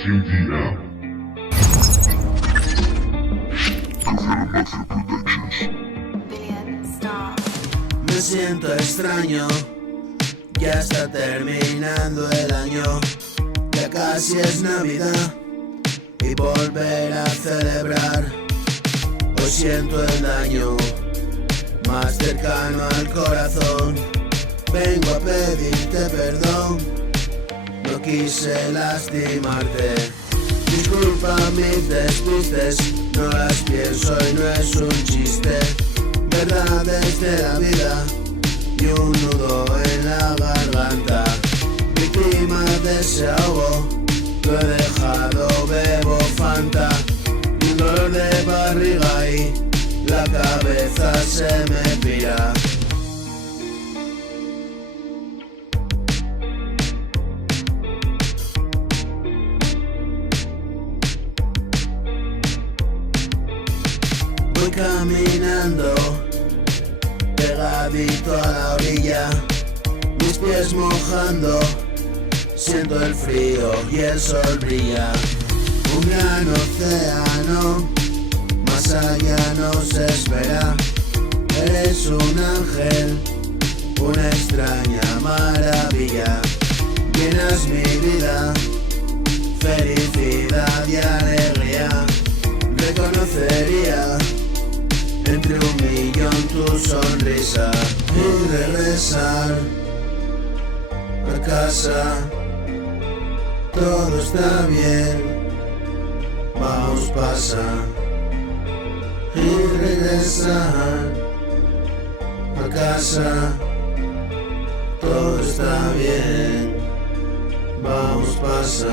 Team DM. Mafia Productions. Me siento extraño, ya está terminando el año, ya casi es Navidad y volver a celebrar. Hoy siento el daño más cercano al corazón. Vengo a pedirte perdón, no quise lastimarte. Disculpa mis despistes, no las pienso y no es un chiste. Verdades de la vida y un nudo en la garganta. Víctima de ese ahogo, lo he dejado, bebo Fanta. Y un dolor de barriga y la cabeza se me pira. Voy caminando pegadito a la orilla, mis pies mojando, siento el frío y el sol brilla. Un gran océano, más allá nos espera. Eres un ángel, una extraña maravilla. Llenas mi vida, felicidad y alegría. Reconocería entre un millón tu sonrisa y regresar a casa. Todo está bien, vamos pasa. Y regresar a casa. Todo está bien, vamos pasa.